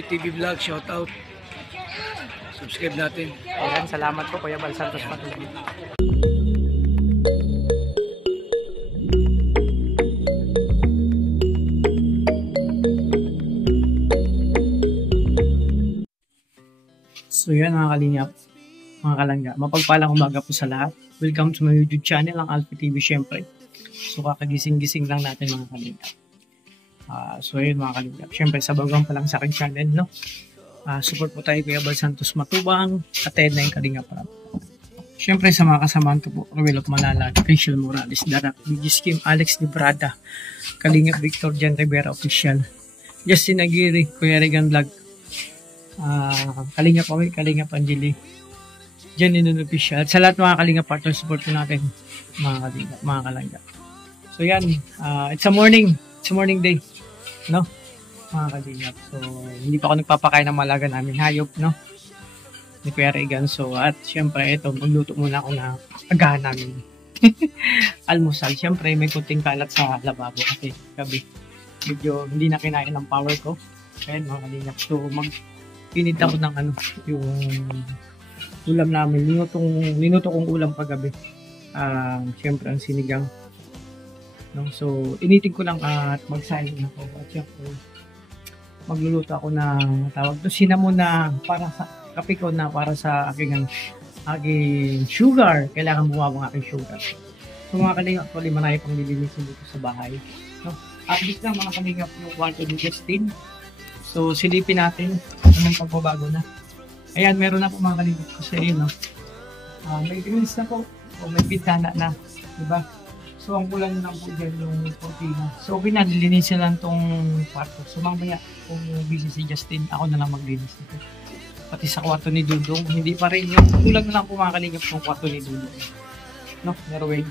TV Vlog, shout out. Subscribe natin. Ayan, salamat po Kuya Bal Santos Matubang. So yan mga kalingap, mga kalangga, mapagpalang umaga po sa lahat. Welcome to my YouTube channel, ang Alpha TV syempre. So kakagising-gising lang natin mga kalingap. So yun mga kalingap, syempre sa bagong pa lang sa aking channel, no? Support po tayo Kuya Bal Santos Matubang, attend na yung kalingap. Syempre sa mga kasamahan ko po, Ruel of Malala, Rachel Morales, Darak, Bigis Kim, Alex Librada, Kalingap Victor Jan Rivera Official, Justin Aguirre, Kuya Regan Vlog, Kalingap Awi, Kalingap Angeli, Janine Official. Sa lahat mga Kalingap partner, support po natin mga Kalingap, mga kalangga. So yan, it's a morning day, no? Mga Kalingap. So hindi pa ako nagpapakain ng malaga namin hayop, no? Ni Kuya Regan. So at syempre ito, magluto muna ako na agahan namin. Almusal. Syempre may kunting kalat sa lababo kasi gabi medyo hindi na kinain ng power ko. Ayan mga Kalingap. So pinit ako ng yung ulam namin. Ninuto kong ulam kagabi. Syempre ang sinigang. No? So, initin ko lang at magsahin ako. At syempre, magluluto ako ng tawag to cinnamon na para sa kape ko na para sa aking sugar. Kailangan bumaba ang aking sugar. So, mga Kalingap, actually, marami pang lilinisin dito sa bahay. No? Update lang mga Kalingap yung kwarto ni Justin. So, silipin natin anong pagbabago na. Ayan, meron na po mga Kalingap kasi yun, no? May greens na po o may pintana na, diba? So, ang kulang na po dyan yung cortina. So, okay na, nilinisin lang tong kwarto. So, mamaya, kung busy si Justin, ako na lang maglinis nito. Pati sa kwarto ni Dudong, hindi pa rin yung kulang na lang po mga Kalingap yung kwarto ni Dudong. No, Nerway.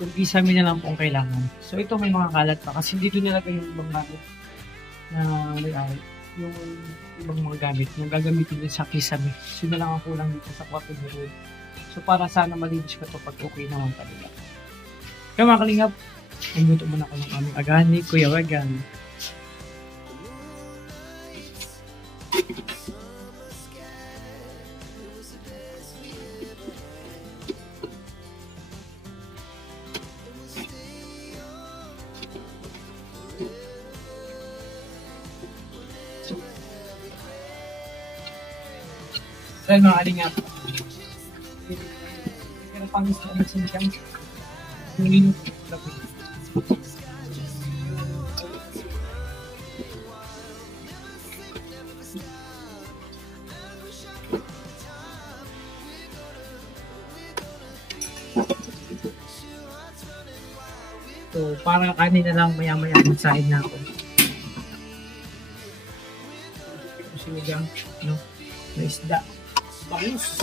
Yung isami na lang po ang kailangan. So, ito may mga kalat pa kasi dito nilagay yung ibang gamit na may yung ibang mga gamit yung gagamitin din sa kisame. So, na lang ang kulang dito sa kwarto ni Dudong. So, para sana malinis ka to pag okay naman talaga. Kaya mga Kalingap, nagluto muna ako ng aming agahan ni Kuya Regan. Dahil mga Kalingap, kaya na pangis na ang sinigang. Yung so, para kanina lang maya-maya magsahin na ako. Sinigang, no? May isda. Bangus.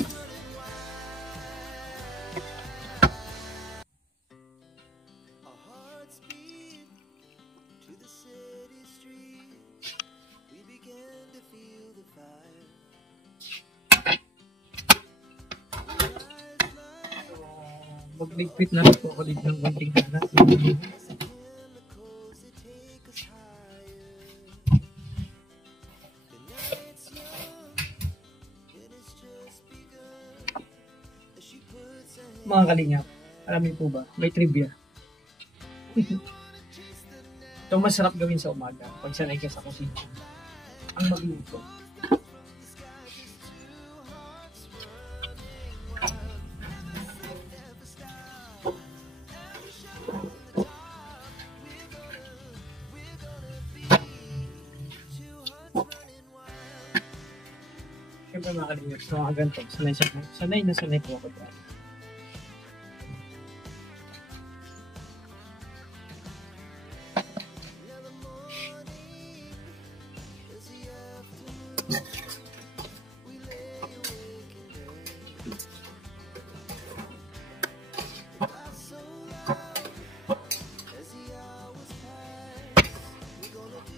Magligpit na rin po ako dito ng konting kalat. Mga Kalingap, alam niyo po ba, may trivia. Ito masarap gawin sa umaga pag sanay ka sa kusina. Ang magluto. Siyempre mga Kalingap, sa mga ganito, sanay po ako dyan.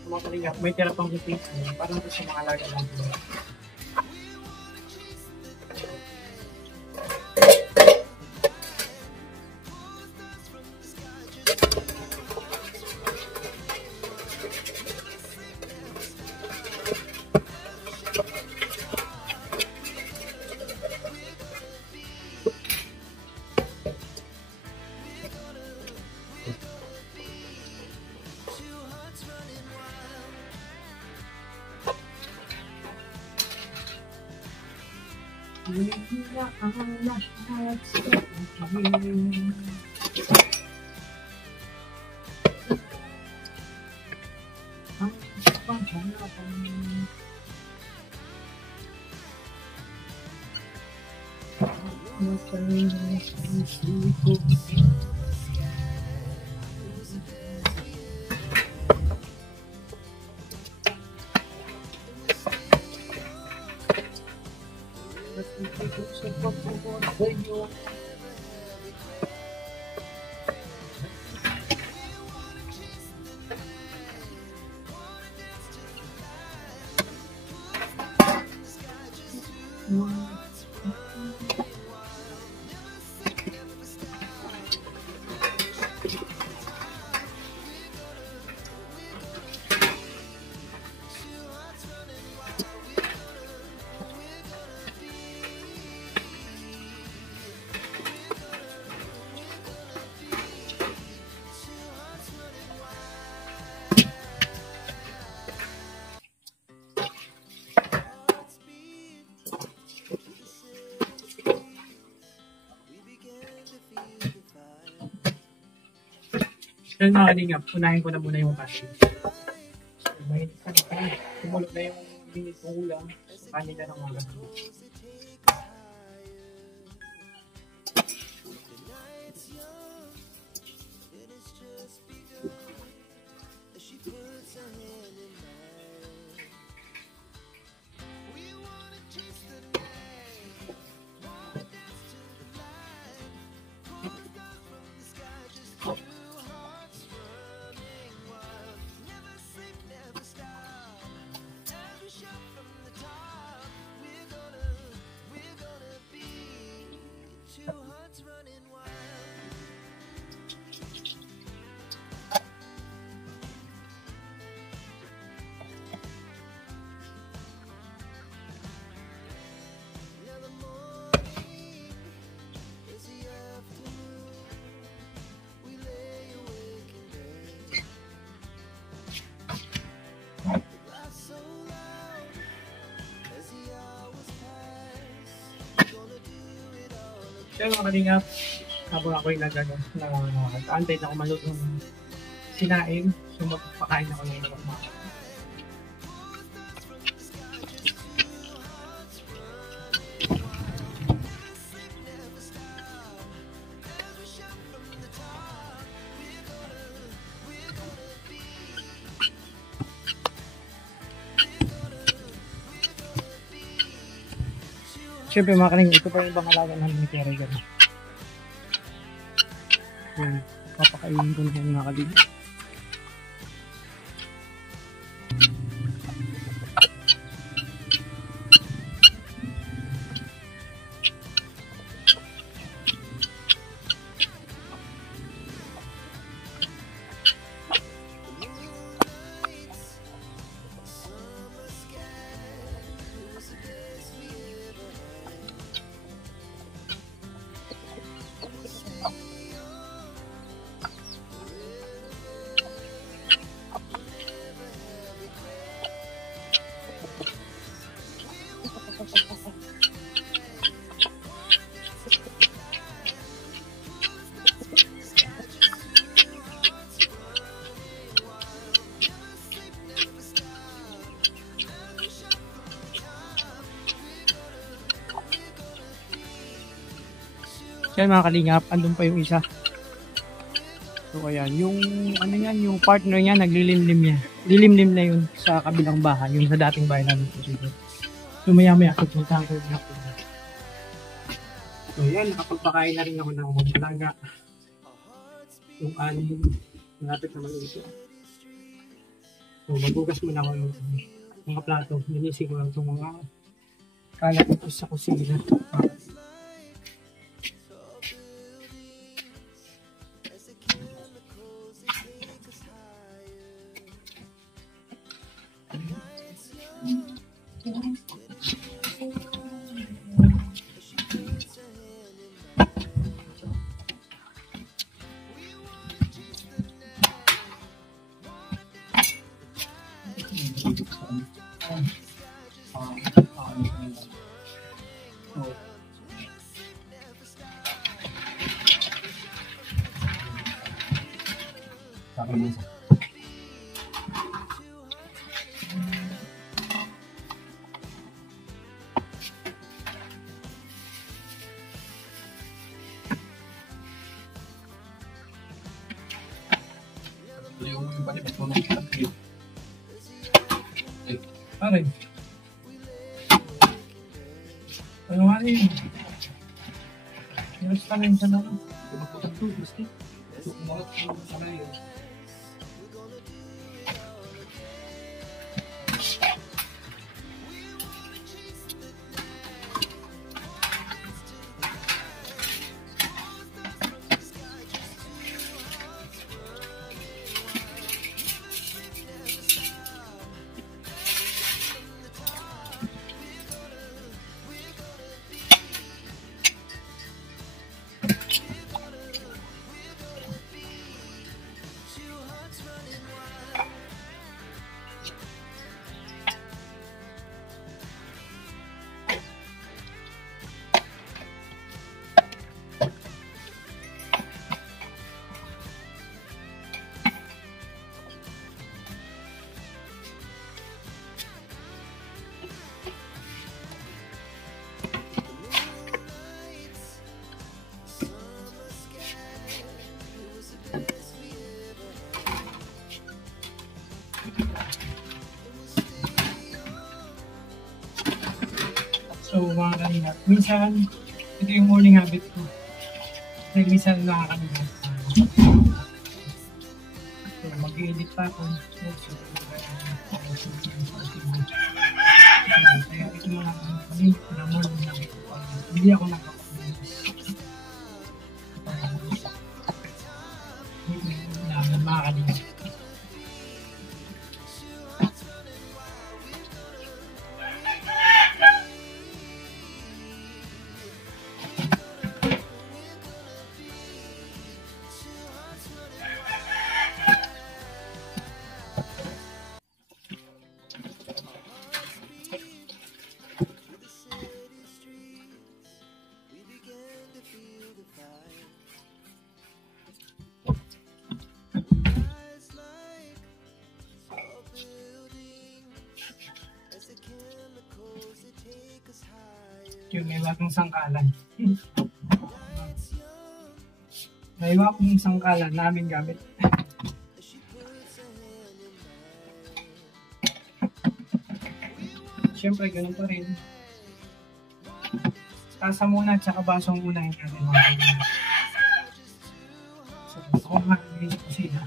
Mga Kalingap, may tira pang repeat. Parang ito sa mga alaga lang. Hindi na ang lahat sa akin. Ang pangalaman. Mataling sa isip ko. Sa pagpupunta sa'yo. Yan mga kalingap, unahin ko na muna yung kasi. So, may tumulog na yung minute kong ulam. So, kanina ng mga Kaya mga kalingap, habang ako'y nag-aantay na kumalot ng sinaing, so magpapakain ako ng mga mga. Siyempre mga kalingap, ito pa yung ibang alaga namin ni Terry gano'n. Yan, papakainin ko na yung mga kalingap. Yan mga kalingap, andun pa yung isa. So ayan, yung ano yan, yung partner niya naglilimlim niya. Lilimlim na yun sa kabilang bahay, yung sa dating bahay namin po siguro. So maya pupuntahan ko yung nakuha. So yan, nakapagpakain na rin ako ng mga talaga. Yung anim, malapit naman ito. So magugas muna ako ng mga plato. Nilisig ko lang itong mga kalat ito sa kusina. Oh. Sabi mo isa. Yung balik mo ng tagyo. Pare. Ano nga yun? Yung pa rin sa lang. Pinagputan to, gusto. Kumalat yung sanay. So, mga kalingap, minsan, ito yung morning habit ko. Kasi minsan nakakalimutan. So, mag-edit pa ako. So, kaya ito mga kalingap na morning habit ko. Hindi ako nakapag-news. Mga kalingap. Yung may bagong sangkalan. May bagong sangkalan namin gamit. Siyempre, ganun pa rin. Tasa muna at saka basong muna yung natin mga kaibigan. So, gusto ko nga hindi ko sila.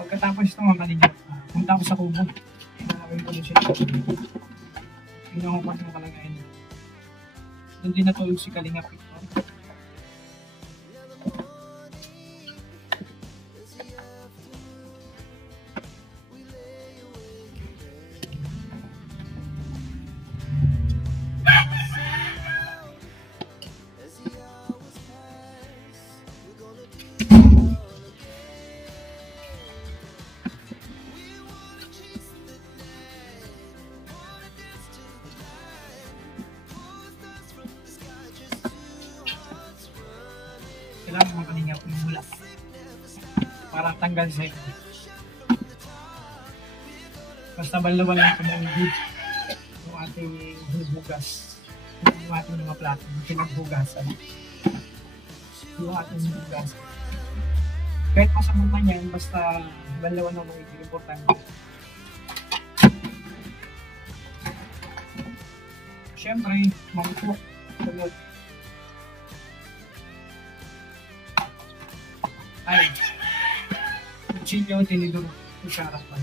Pagkatapos ito mga kalingap, punta ako sa kubo. Nalawin ko na siya. Tingnan ko pa yung kalagayan. Doon din natulog si Kalingap ito. Kailangan mga kalingap yung mula para tanggal sa inyo. Basta balawal lang kumangigid yung ating hugas, yung ating mga plato, yung pinaghugasan, yung ating hugas. Kahit masamang man yan, basta balawal lang mga importante. Siyempre, mangkok, tulog. Ay, kutsilyo, tinidor, kutsara pa.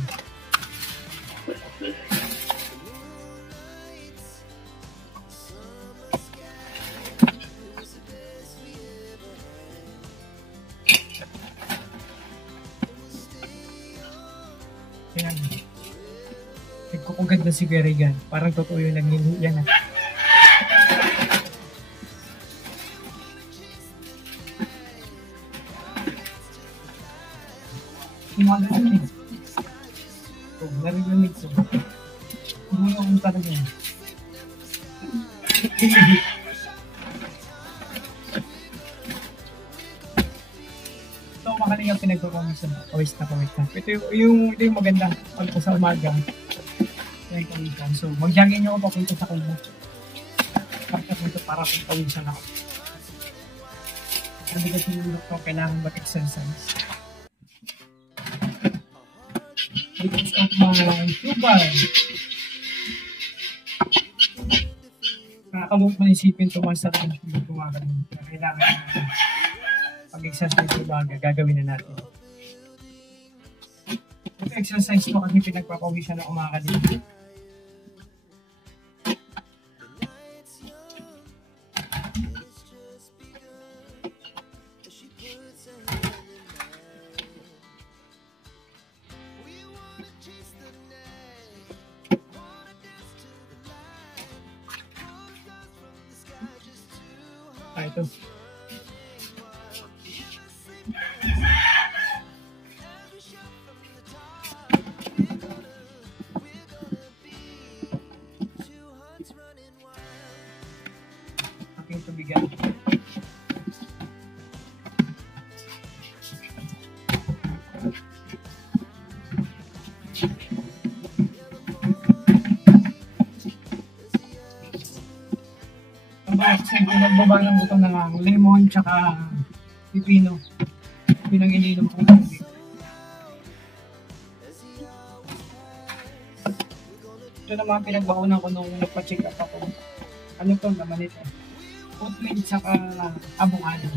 Yan. Nagkukugad na si Verigan. Parang totoo yung nagliliho yan ah. Kumagano eh. So, narinig ko. Hindi ako talaga yun. So, makalingang pinagpapawisan. Pawis na. Ito yung maganda. Pag sa umaga. Pinagpawisan. So, mag-jogging nyo ako papunta sa kubo. Papunta para pawisan ako. Hindi kasi nilulok ko kailangan mag-exercise. Because of my sugar. Nakakamot mo isipin ito mga sarili yung kumakalim. Kailangan natin pag-exercise yung baga, gagawin na natin. Ito exercise ko kasi pinagpapawisan na kumakalim. Ito. Aking tubigan. Kasi nagbaba ng buto ng lemon tsaka pipino. Yun ang ininom ko ng tubig. Ito naman pinagbaunan ko nung nagpa-check up ako. Ano to naman ito? Oatmeal tsaka avocado.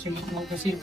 Simulat mo kasi.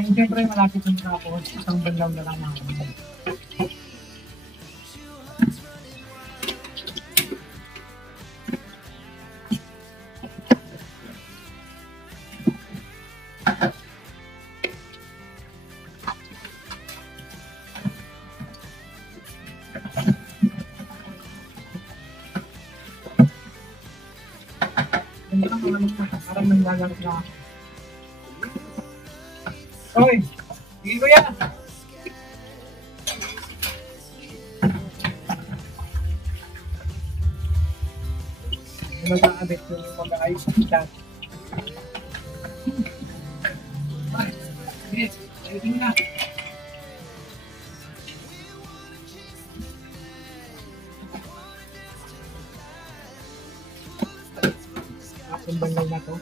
And siyempre malapit na tapos, isang banlaw na lang namin. Parang nanggagamit na ako. Oy! Sige ko yan! Magkakabit yung mag-aayos sa kita. Sige, ayusin na. Ang banlaw na to.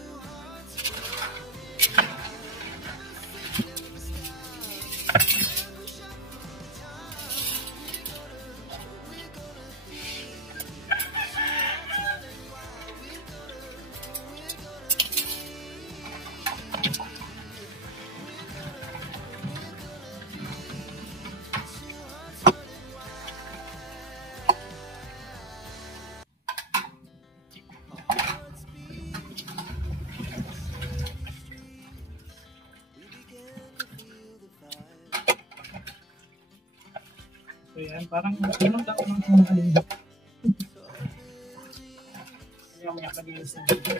So yan, parang ganun lang ang mga kalingap. Kaya may akalinis na dito.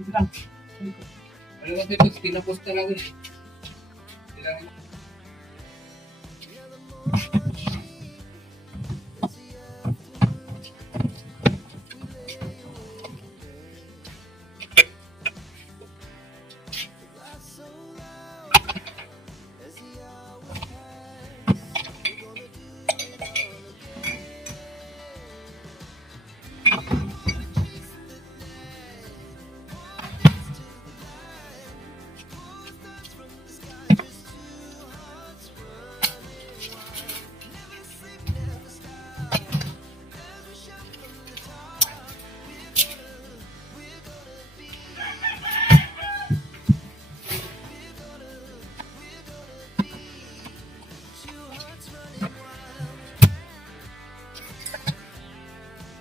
Dito lang. Ano ba ito? Pinapost talaga eh.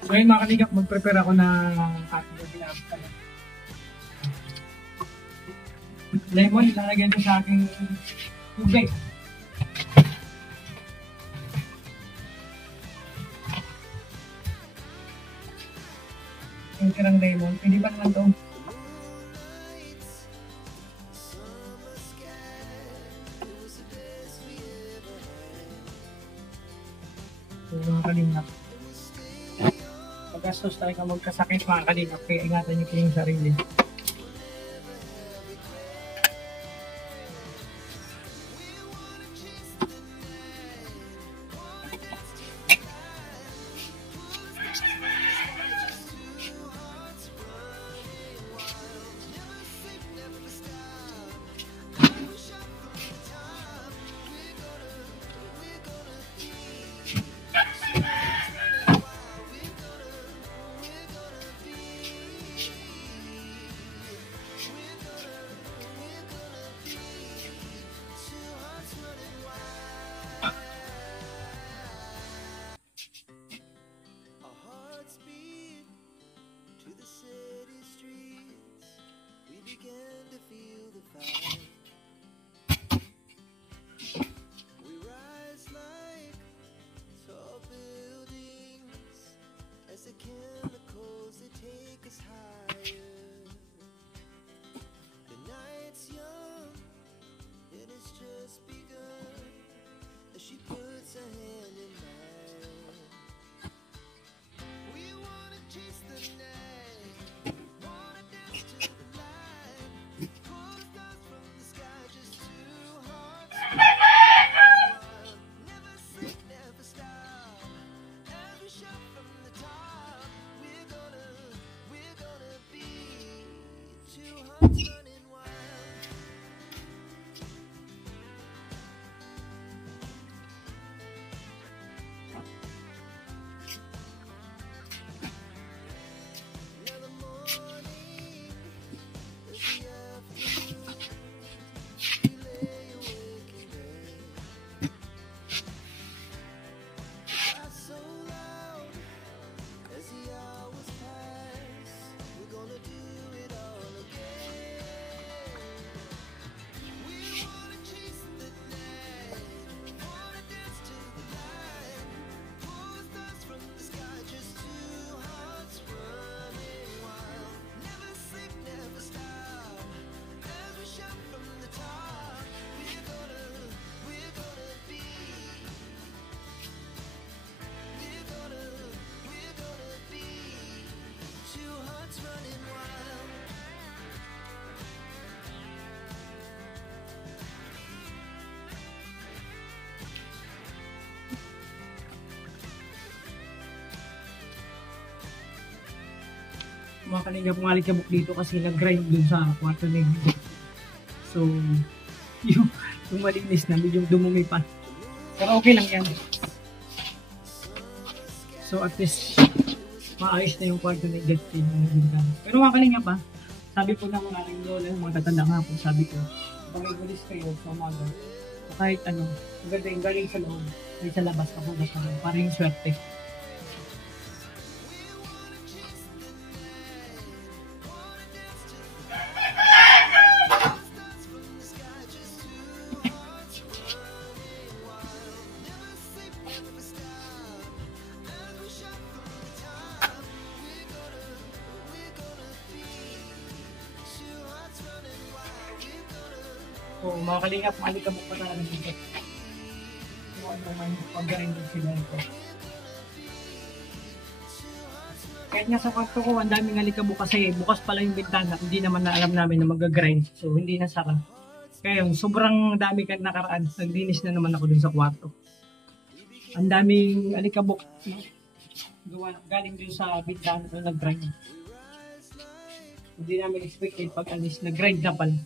So yun mga kaligap, mag-prepare ako ng ating ginagawa. Lemon, ilalagyan ko sa aking tubig. Yung tirang lemon, pwede pa naman ito. So mga kaligap, pagkastos tayo ka magkasakit mga kaligap, kaya ingatan niyo po yung sarili. mga kalingap ng alikabok dito kasi nag-grind dun sa kwarto nila. So, yung malinis na, medyo dumumi pa. Pero okay lang yan. So at least, maayos na yung kwarto ni Justin. Pero mga kalingap pa, sabi ko ng aking lola, yung mga tatanda nga po, sabi ko, kung may gulis kayo sa umaga, kahit ano, maganda yung galing sa loob, ay sa labas ako, para yung swerte. So, mga kalingap, alikabok pa talaga dito. So, ano man, pag-grind din sila ito. Kahit nga sa kwarto ko, ang daming alikabok kasi bukas pala yung bintana, hindi naman na alam namin na mag-grind. So, hindi nasara. Kaya yung sobrang dami kan nakaraan, naglinis na naman ako dun sa kwarto. Ang daming alikabok, no? Galing dun sa bintana na nag-grind. Hindi namin expected pag-alis, nag-grind na pala.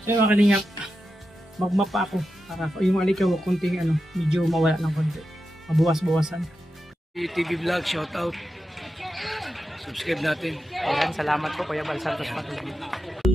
So mga kalingap, magmapa ako para yung alikabok kunting medyo mawala ng konti. Mabawas-bawasan. TV Vlog, shout out. Subscribe natin. Ayan, salamat po Kuya Bal Santos Patuloy.